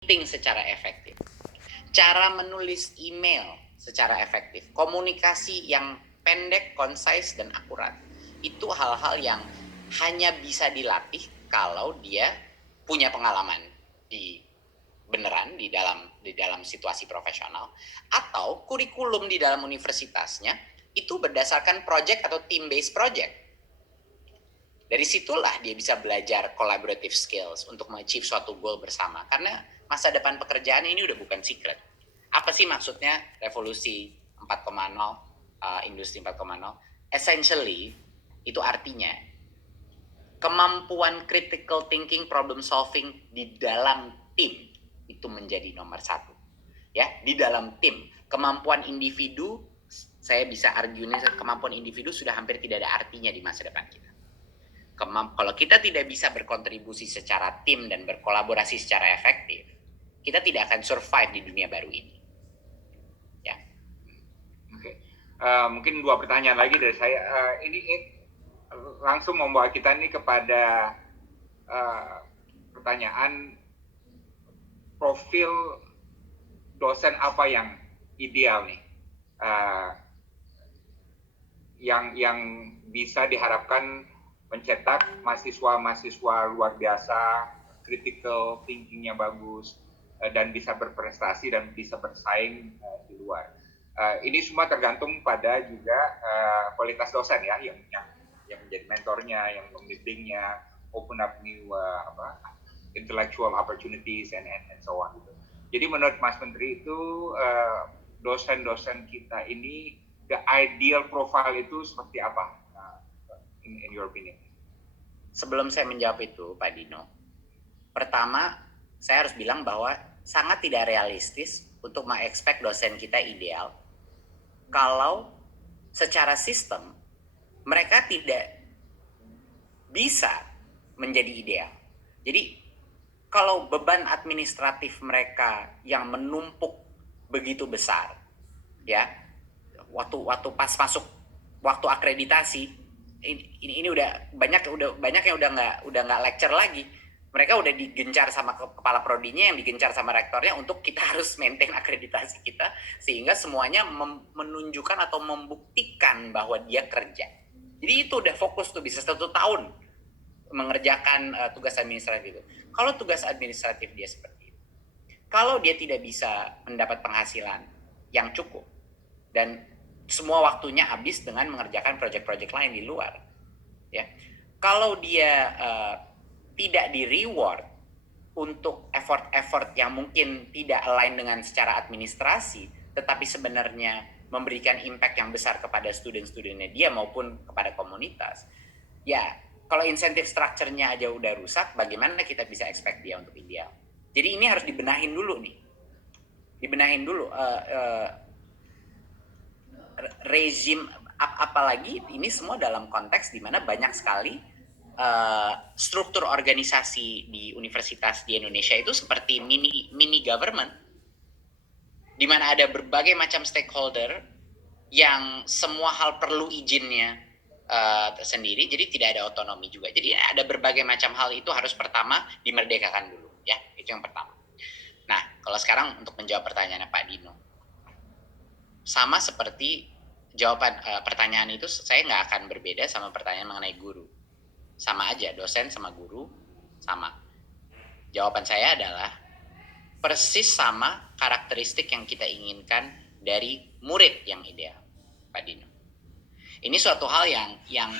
meeting secara efektif, cara menulis email secara efektif, komunikasi yang pendek, concise, dan akurat. Itu hal-hal yang hanya bisa dilatih kalau dia punya pengalaman beneran di dalam situasi profesional, atau kurikulum di dalam universitasnya itu berdasarkan project atau team based project. Dari situlah dia bisa belajar collaborative skills untuk mengachieve suatu goal bersama. Karena masa depan pekerjaan ini udah bukan secret. Apa sih maksudnya revolusi 4.0, industri 4.0? Essentially, itu artinya kemampuan critical thinking, problem solving di dalam tim itu menjadi nomor satu. Ya, di dalam tim. Kemampuan individu, saya bisa arguenya kemampuan individu sudah hampir tidak ada artinya di masa depan kita. Kalau kita tidak bisa berkontribusi secara tim dan berkolaborasi secara efektif, kita tidak akan survive di dunia baru ini. Ya. Oke. Mungkin 2 pertanyaan lagi dari saya. Ini langsung membawa kita nih kepada pertanyaan profil dosen apa yang ideal nih, yang bisa diharapkan mencetak mahasiswa luar biasa, critical thinkingnya bagus, dan bisa berprestasi dan bisa bersaing di luar. Ini semua tergantung pada juga kualitas dosen ya, yang menjadi mentornya, yang membimbingnya, open up new intellectual opportunities and so on gitu. Jadi menurut Mas Menteri itu dosen-dosen kita ini the ideal profile itu seperti apa in your opinion? Sebelum saya menjawab itu, Pak Dino, pertama saya harus bilang bahwa sangat tidak realistis untuk mengekspek dosen kita ideal kalau secara sistem mereka tidak bisa menjadi ideal. Jadi kalau beban administratif mereka yang menumpuk begitu besar, ya, waktu pas masuk waktu akreditasi, ini udah banyak yang udah nggak lecture lagi. Mereka udah digencar sama kepala prodinya, yang digencar sama rektornya untuk kita harus maintain akreditasi kita sehingga semuanya menunjukkan atau membuktikan bahwa dia kerja. Jadi itu udah fokus tuh, bisa 1 tahun mengerjakan tugas administratif itu. Kalau tugas administratif dia seperti itu, kalau dia tidak bisa mendapat penghasilan yang cukup dan semua waktunya habis dengan mengerjakan proyek-proyek lain di luar, ya, kalau dia tidak di reward untuk effort yang mungkin tidak align dengan secara administrasi, tetapi sebenarnya memberikan impact yang besar kepada student-studentnya dia maupun kepada komunitas, ya kalau insentif structure-nya aja udah rusak, bagaimana kita bisa expect dia untuk ideal? Jadi ini harus dibenahin dulu nih. Dibenahin dulu. Rezim, apalagi ini semua dalam konteks di mana banyak sekali struktur organisasi di universitas di Indonesia itu seperti mini government, di mana ada berbagai macam stakeholder yang semua hal perlu izinnya tersendiri, jadi tidak ada otonomi juga. Jadi ada berbagai macam hal itu harus pertama dimerdekakan dulu, ya, itu yang pertama. Nah, kalau sekarang untuk menjawab pertanyaannya Pak Dino, sama seperti jawaban pertanyaan itu, saya nggak akan berbeda sama pertanyaan mengenai guru. Sama aja, dosen sama guru sama. Jawaban saya adalah persis sama karakteristik yang kita inginkan dari murid yang ideal, Pak Dino. Ini suatu hal yang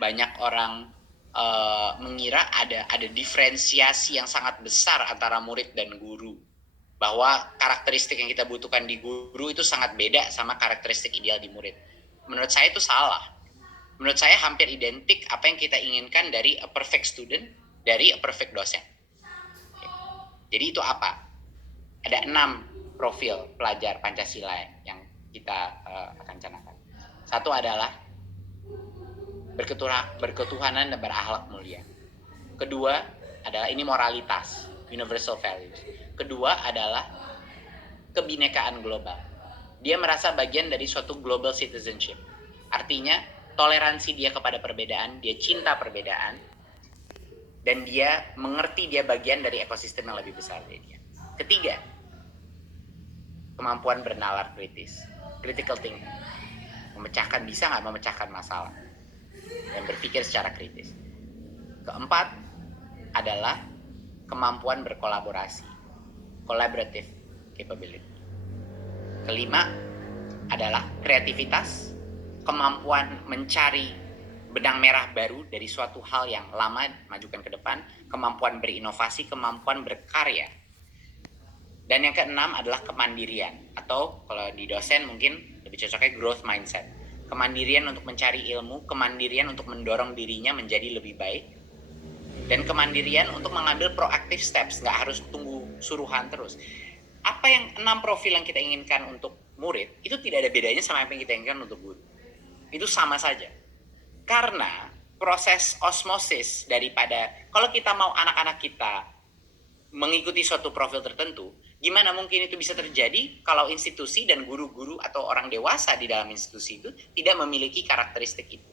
banyak orang mengira ada diferensiasi yang sangat besar antara murid dan guru, bahwa karakteristik yang kita butuhkan di guru itu sangat beda sama karakteristik ideal di murid. Menurut saya itu salah. Menurut saya hampir identik apa yang kita inginkan dari a perfect student, dari a perfect dosen. Jadi itu apa? Ada 6 profil pelajar Pancasila yang kita akan canangkan. Satu adalah berketuhanan dan berakhlak mulia. Kedua adalah ini moralitas, universal values. Kedua adalah kebinekaan global. Dia merasa bagian dari suatu global citizenship. Artinya toleransi dia kepada perbedaan, dia cinta perbedaan, dan dia mengerti dia bagian dari ekosistem yang lebih besar dari dia. Ketiga, kemampuan bernalar kritis, critical thinking, bisa nggak memecahkan masalah dan berpikir secara kritis. Keempat adalah kemampuan berkolaborasi, collaborative capability. Kelima adalah kreativitas, kemampuan mencari benang merah baru dari suatu hal yang lama majukan ke depan, kemampuan berinovasi, kemampuan berkarya. Dan yang keenam adalah kemandirian, atau kalau di dosen mungkin lebih cocoknya growth mindset. Kemandirian untuk mencari ilmu, kemandirian untuk mendorong dirinya menjadi lebih baik, dan kemandirian untuk mengambil proactive steps, nggak harus tunggu suruhan terus. Apa yang 6 profil yang kita inginkan untuk murid, itu tidak ada bedanya sama apa yang kita inginkan untuk guru. Itu sama saja. Karena proses osmosis daripada, kalau kita mau anak-anak kita mengikuti suatu profil tertentu, gimana mungkin itu bisa terjadi kalau institusi dan guru-guru atau orang dewasa di dalam institusi itu tidak memiliki karakteristik itu.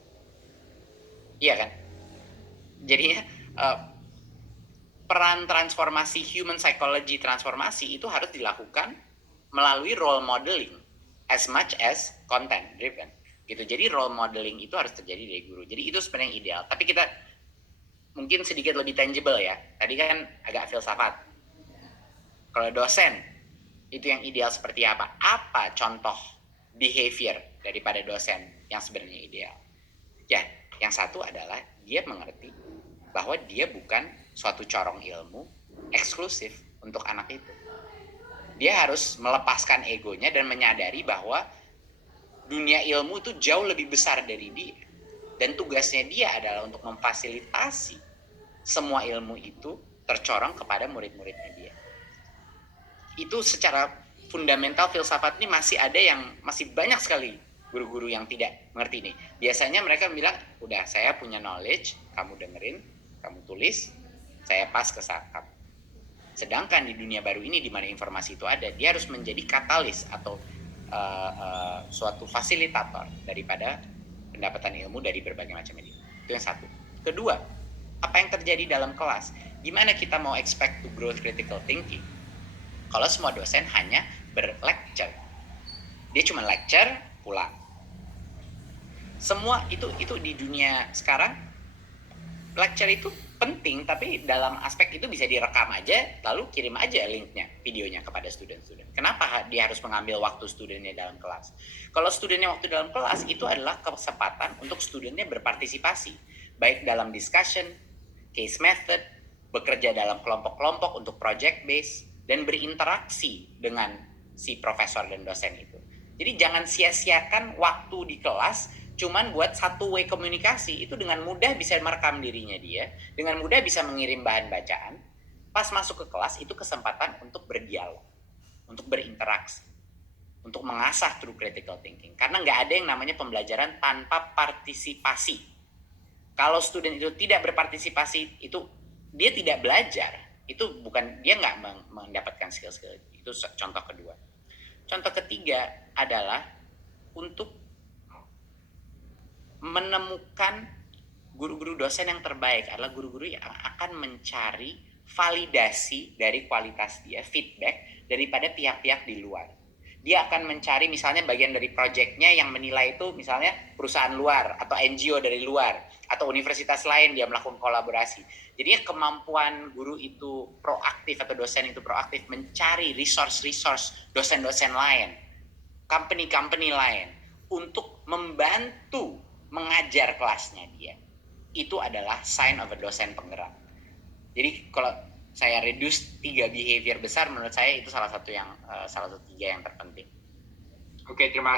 Iya kan? Jadinya peran transformasi, human psychology transformasi itu harus dilakukan melalui role modeling as much as content driven gitu. Jadi role modeling itu harus terjadi dari guru. Jadi itu sebenarnya yang ideal. Tapi kita mungkin sedikit lebih tangible ya. Tadi kan agak filsafat. Kalau dosen itu yang ideal seperti apa? Apa contoh behavior daripada dosen yang sebenarnya ideal? Ya, yang satu adalah dia mengerti bahwa dia bukan suatu corong ilmu eksklusif untuk anak itu. Dia harus melepaskan egonya dan menyadari bahwa dunia ilmu itu jauh lebih besar dari dia. Dan tugasnya dia adalah untuk memfasilitasi semua ilmu itu tercorong kepada murid-muridnya dia. Itu secara fundamental filsafat ini masih banyak sekali guru-guru yang tidak mengerti ini. Biasanya mereka bilang, udah saya punya knowledge, kamu dengerin, kamu tulis, saya pas ke kamu. Sedangkan di dunia baru ini di mana informasi itu ada, dia harus menjadi katalis atau suatu fasilitator daripada pendapatan ilmu dari berbagai macam media. Itu yang satu. Kedua, apa yang terjadi dalam kelas? Gimana kita mau expect to grow critical thinking kalau semua dosen hanya berlecture? Dia cuma lecture, pulang. Semua itu di dunia sekarang lecture itu penting, tapi dalam aspek itu bisa direkam aja, lalu kirim aja linknya, videonya kepada student-student. Kenapa dia harus mengambil waktu studentnya dalam kelas? Kalau studentnya waktu dalam kelas, itu adalah kesempatan untuk studentnya berpartisipasi, baik dalam discussion, case method, bekerja dalam kelompok-kelompok untuk project base, dan berinteraksi dengan si profesor dan dosen itu. Jadi jangan sia-siakan waktu di kelas cuman buat satu way komunikasi. Itu dengan mudah bisa merekam dirinya dia, dengan mudah bisa mengirim bahan bacaan. Pas masuk ke kelas itu kesempatan untuk berdialog, untuk berinteraksi, untuk mengasah true critical thinking. Karena nggak ada yang namanya pembelajaran tanpa partisipasi. Kalau student itu tidak berpartisipasi, itu dia tidak belajar. Itu bukan, dia nggak mendapatkan skill-skill. Itu contoh kedua. Contoh ketiga adalah untuk menemukan guru-guru dosen yang terbaik adalah guru-guru yang akan mencari validasi dari kualitas dia, feedback daripada pihak-pihak di luar. Dia akan mencari misalnya bagian dari proyeknya yang menilai itu misalnya perusahaan luar atau NGO dari luar atau universitas lain, dia melakukan kolaborasi. Jadi kemampuan guru itu proaktif atau dosen itu proaktif mencari resource dosen-dosen lain, company lain untuk membantu mengajar kelasnya dia. Itu adalah sign of a dosen penggerak. Jadi kalau saya reduce 3 behavior besar, menurut saya itu salah satu 3 yang terpenting. Oke, terima kasih.